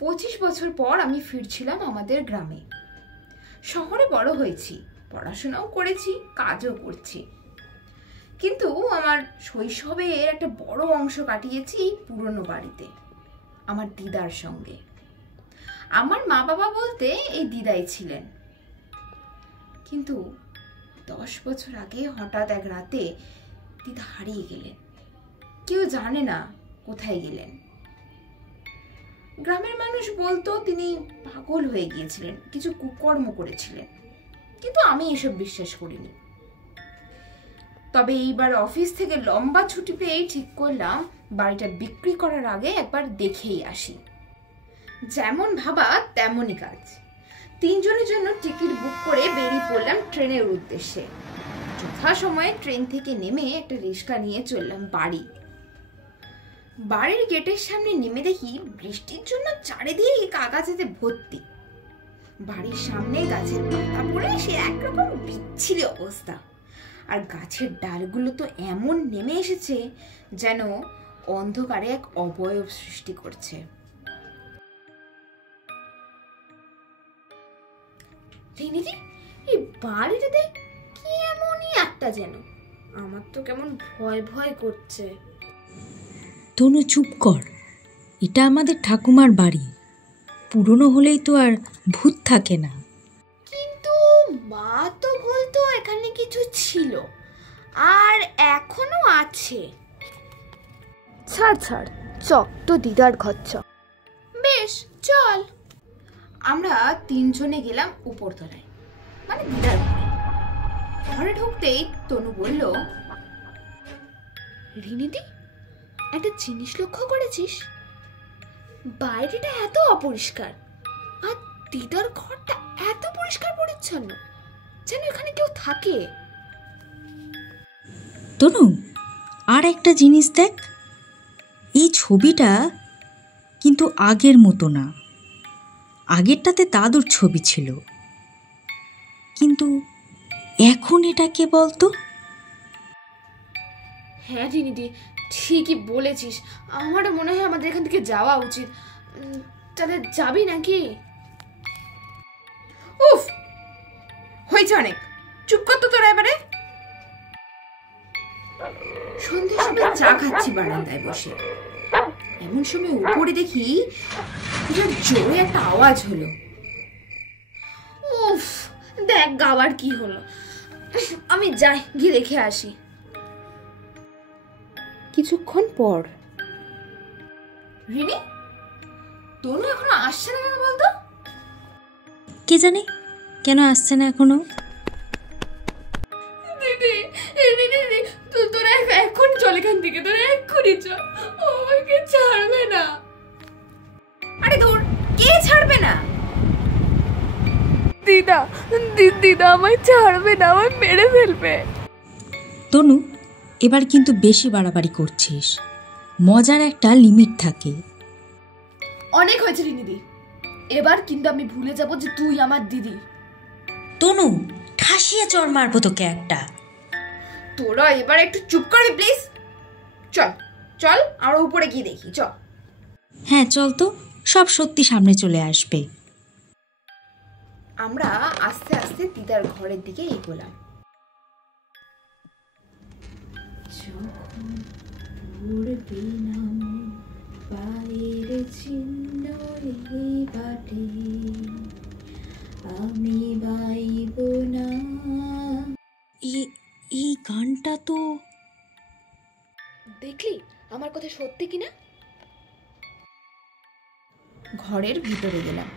25 বছর পর আমি ফিরছিলাম আমাদের গ্রামে। শহরে বড় হয়েছি, পড়াশোনাও করেছি, কাজও করছি, কিন্তু আমার শৈশবের একটা বড় অংশ কাটিয়েছি এই পুরনো বাড়িতে আমার দিদার সঙ্গে। আমার মা বাবা বলতে এই দিদাই ছিলেন। কিন্তু 10 বছর আগে হঠাৎ এক রাতে দিদা হারিয়ে গেলেন। কেউ জানে না কোথায় গেলেন। গ্রামের মানুষ বলতো তিনি পাগল হয়ে গিয়েছিলেন, কিছু কুকর্ম করেছিলেন, কিন্তু আমি এসব বিশ্বাস করিনি। তবে এইবার অফিস থেকে লম্বা ছুটি পেয়েই ঠিক করলাম বাড়িটা বিক্রি করার আগে একবার দেখেই আসি। যেমন ভাবা তেমনই কাজ। 3 জনের জন্য টিকিট বুক করে বেরিয়ে পড়লাম ট্রেনের উদ্দেশ্যে। যথাসময়ে ট্রেন থেকে নেমে একটা রিক্সা নিয়ে চললাম বাড়ি। বাড়ির গেটের সামনে নেমে দেখি বৃষ্টির জন্য চারিদিকে কাগজেতে ভর্তি। বাড়ির সামনে গাছের পাতা পড়ে সে একরকম বিচ্ছিরি অবস্থা, আর গাছের ডালগুলো তো এমন নেমে এসেছে যেন অন্ধকারে এক অবয়ব সৃষ্টি করছে। এই বাড়িটাতে কি এমনই একটা যেন, আমার তো কেমন ভয় ভয় করছে। তনু চুপ কর, এটা আমাদের ঠাকুমার বাড়ি, পুরনো হলেই তো আর ভূত থাকে না। কিন্তু মা তো বলতো এখানে কিছু ছিল, আর এখনো আছে। ছাড় ছাড়, চক তো দিদার ঘর চ। বেশ চল। আমরা 3 জনে গেলাম উপরতলায়, মানে দিদার ঘরে। ঘরে ঢুকতেই তনু বলল, রিনিদি, একটা জিনিস লক্ষ্য করেছিস? বাইরেটা এত অপরিষ্কার আর দিদার ঘরটা এত পরিষ্কার পরিচ্ছন্ন, যেন এখানে কেউ থাকে। তনু, আর একটা জিনিস দেখ, এই ছবিটা কিন্তু আগের মতো না। আগেরটাতে দাদুর ছবি ছিল, কিন্তু এখন এটা কে বলতো? হ্যাঁ রিনিদি, ঠিকই বলেছিস। আমারও মনে হয় আমাদের এখান থেকে যাওয়া উচিত। তাহলে যাবি নাকি? উফ, হয়েছে অনেক, চুপ কর তো তোরা এবারে। সন্ধ্যের সময় চা খাচ্ছি বারান্দায় বসে, এমন সময় উপরে দেখি বিরাট জোরে একটা আওয়াজ হলো। উফ, দেখ গাওয়ার কি হলো। আমি যাই, গিয়ে দেখে আসি। কিছুক্ষণ পর, রিনি, তনু এখনো আসছে না কেন বলতো? কে জানে কেন আসছে না এখনো। দিদি, দিদি, তোরা এখন চল এখান থেকে, তোরা এক্ষুনি চল, আমাকে ছাড়বে না। আরে দূর, কে ছাড়বে না? দিদা, দিদা আমায় ছাড়বে না, আমায় মেরে ফেলবে। তনু, এবার কিন্তু বেশি বাড়াবাড়ি করছিস, মজার একটা লিমিট থাকে। অনেক হয়েছে রিনিদি, এবার কিন্তু আমি ভুলে যাব যে তুই আমার দিদি। তনু, ঠাসিয়ে চড় মারবো তোকে একটা। তোরা এবার একটু চুপ করবি প্লিজ। চল চল, আমরা উপরে গিয়ে দেখি, চল। হ্যাঁ চল তো, সব সত্যি সামনে চলে আসবে। আমরা আস্তে আস্তে দিদার ঘরের দিকে এগোলাম। যখন পড়বে না পায়ের চিহ্ন এই বাটে, আমি বাইব না। এই গানটা তো, দেখলি আমার কথা সত্যি কিনা? ঘরের ভিতরে গেলাম।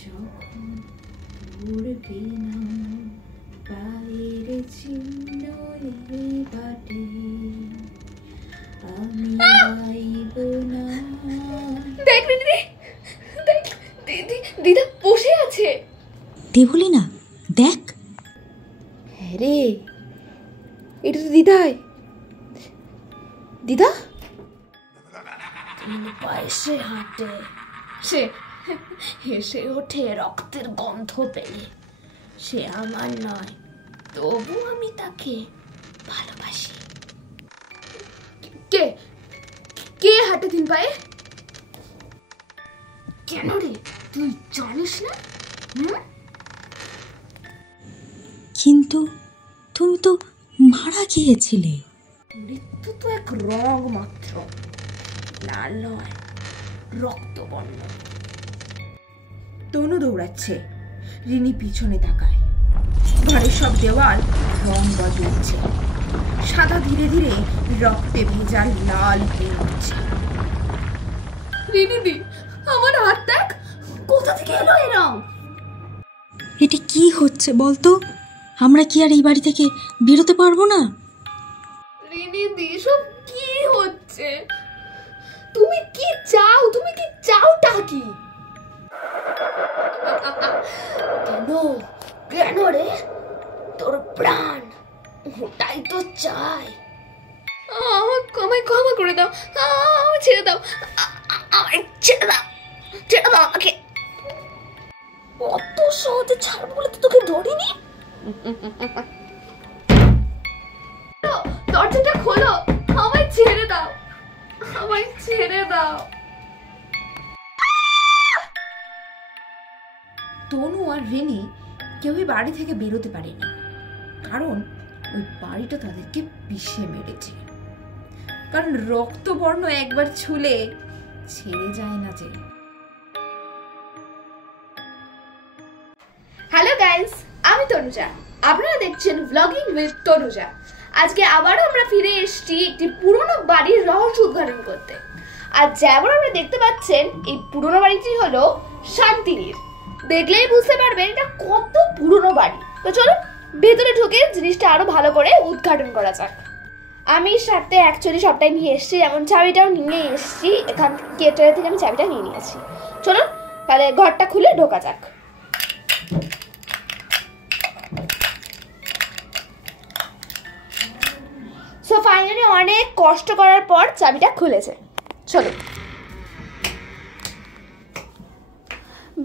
যখন পড়বে না পায়ের চিহ্ন এই বাটে, আমি বাইব না। দেখ দিদি, দেখ দিদা বসে আছে। দেবলি না, দেখ। হ্যাঁ রে, এটা তো দিদাই। দিদা পায়ে হাঁটে, সে হেসে ওঠে রক্তের গন্ধ পেয়ে। সে আমার নয়, তবু আমি তাকে ভালোবাসি। কে কে কে হাঁটে 3 পায়ে? কেন রে, তুই জানিস না? কিন্তু তুমি তো মারা গিয়েছিলে। মৃত্যু তো এক রং মাত্র, লাল নয়, রক্তবর্ণ। তনু দৌড়াচ্ছে, রিনি পিছনে তাকায়। ঘরের সব দেওয়াল রং বদলাচ্ছে, সাদা ধীরে ধীরে রক্তে ভেজা লাল হয়ে উঠছে। রিনি দি, আমার হাত দেখ, কোথা থেকে এলো এই রং? এটা কি হচ্ছে বলতো? আমরা কি আর এই বাড়ি থেকে বেরোতে পারবো না? রিনি দি, সব কি হচ্ছে? তুমি কি চাও? তুমি কি চাওটা কি? কেন কেন রে? তোর প্রাণ ওটাই তো চাই। আমায় ক্ষমা করে দাও, আমায় ছেড়ে দাও, আমায় ছেড়ে দাও, ছেড়ে দাও আমাকে। অত সহজে ছাড়বো বলে তো তোকে ধরিনি। দরজাটা খোলো, আমায় ছেড়ে দাও, আমায় ছেড়ে দাও। তনু আর রেনি কেউই বাড়ি থেকে বেরোতে পারেনি, কারণ ওই বাড়িটা তাদেরকে পিষে মেরেছে। কারণ রক্তবর্ণ একবার ছুলে ছেড়ে যায় না যে। হ্যালো গাইস, আমি তনুজা, আপনারা দেখছেন ব্লগিং উইথ তনুজা। আজকে আবারও আমরা ফিরে এসেছি একটি পুরনো বাড়ির রহস্য উদ্ঘাটন করতে। আর যেমন আপনারা দেখতে পাচ্ছেন, এই পুরনো বাড়িটি হলো শান্তিনীর। দেখলেই বুঝতে পারবেন এটা কত পুরনো বাড়ি। তো চলুন ভেতরে ঢুকে জিনিসটা আরো ভালো করে উদ্ঘাটন করা যাক। আমি সাথে অ্যাকচুয়ালি সবটাই নিয়ে এসেছি, যেমন চাবিটাও নিয়ে এসেছি, এখান কেটে থেকে আমি চাবিটা নিয়ে নিয়েছি। চলুন তাহলে ঘরটা খুলে ঢোকা যাক। সো ফাইনালি অনেক কষ্ট করার পর চাবিটা খুলেছে। চলুন।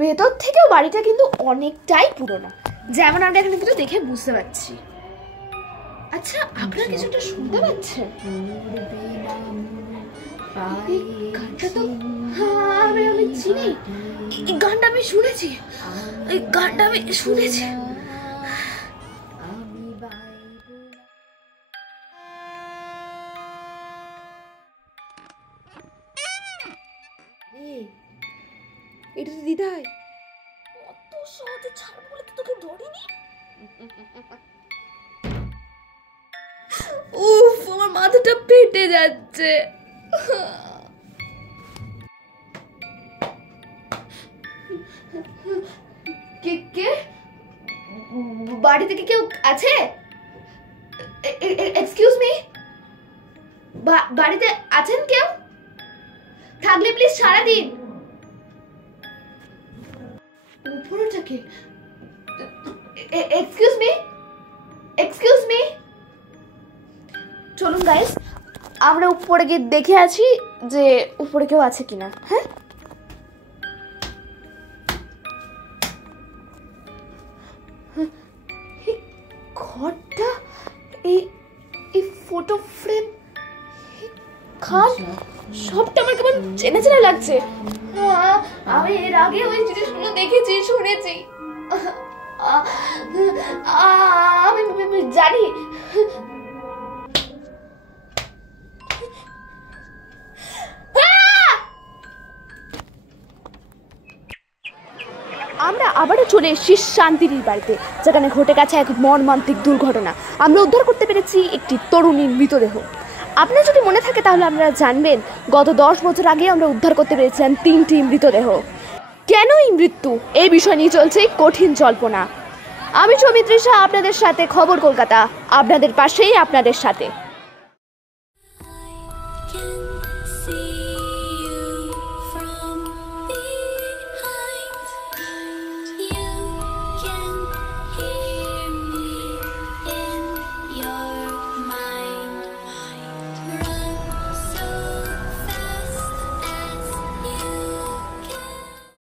ভেতর থেকেও বাড়িটা কিন্তু অনেকটাই পুরনো, যেমন আমরা এখানে কিন্তু দেখে বুঝতে পারছি। আচ্ছা, আপনারা কিছু একটা শুনতে পাচ্ছেন? এই গানটা তো আমি চিনি, এই গানটা আমি শুনেছি, এই গানটা আমি শুনেছি। এটা তো দিদাই। কত সহজে ছাড়বো বলে তো তোকে ধরিনি। উফ, আমার মাথাটা ফেটে যাচ্ছে। কে কে বাড়িতে কি কেউ আছে? এক্সকিউজ মি, বাড়িতে আছেন কেউ? থাকলে প্লিজ সারা দিন। উপরটাকে এক্সকিউজ মি, এক্সকিউজ মি। চলুন গাইস, আমরা উপরে গিয়ে দেখে আছি যে উপরে কেউ আছে কিনা। হ্যাঁ, ঘরটা, এই ফটো ফ্রেম, খাট, সবটা আমার কেমন চেনা চেনা লাগছে। আমি এর আগে ওই জিনিসগুলো দেখেছি, শুনেছি, আমি জানি। আমরা আবারও চলে এসেছি শান্তিনীর বাড়িতে, যেখানে ঘটে গেছে এক মর্মান্তিক দুর্ঘটনা। আমরা উদ্ধার করতে পেরেছি একটি তরুণীর মৃতদেহ। আপনার যদি মনে থাকে তাহলে আপনারা জানবেন, গত 10 বছর আগে আমরা উদ্ধার করতে পেরেছিলাম 3টি মৃতদেহ। কেন এই মৃত্যু, এই বিষয় নিয়ে চলছে কঠিন জল্পনা। আমি সৌমিত্রিষা, আপনাদের সাথে খবর কলকাতা, আপনাদের পাশেই, আপনাদের সাথে।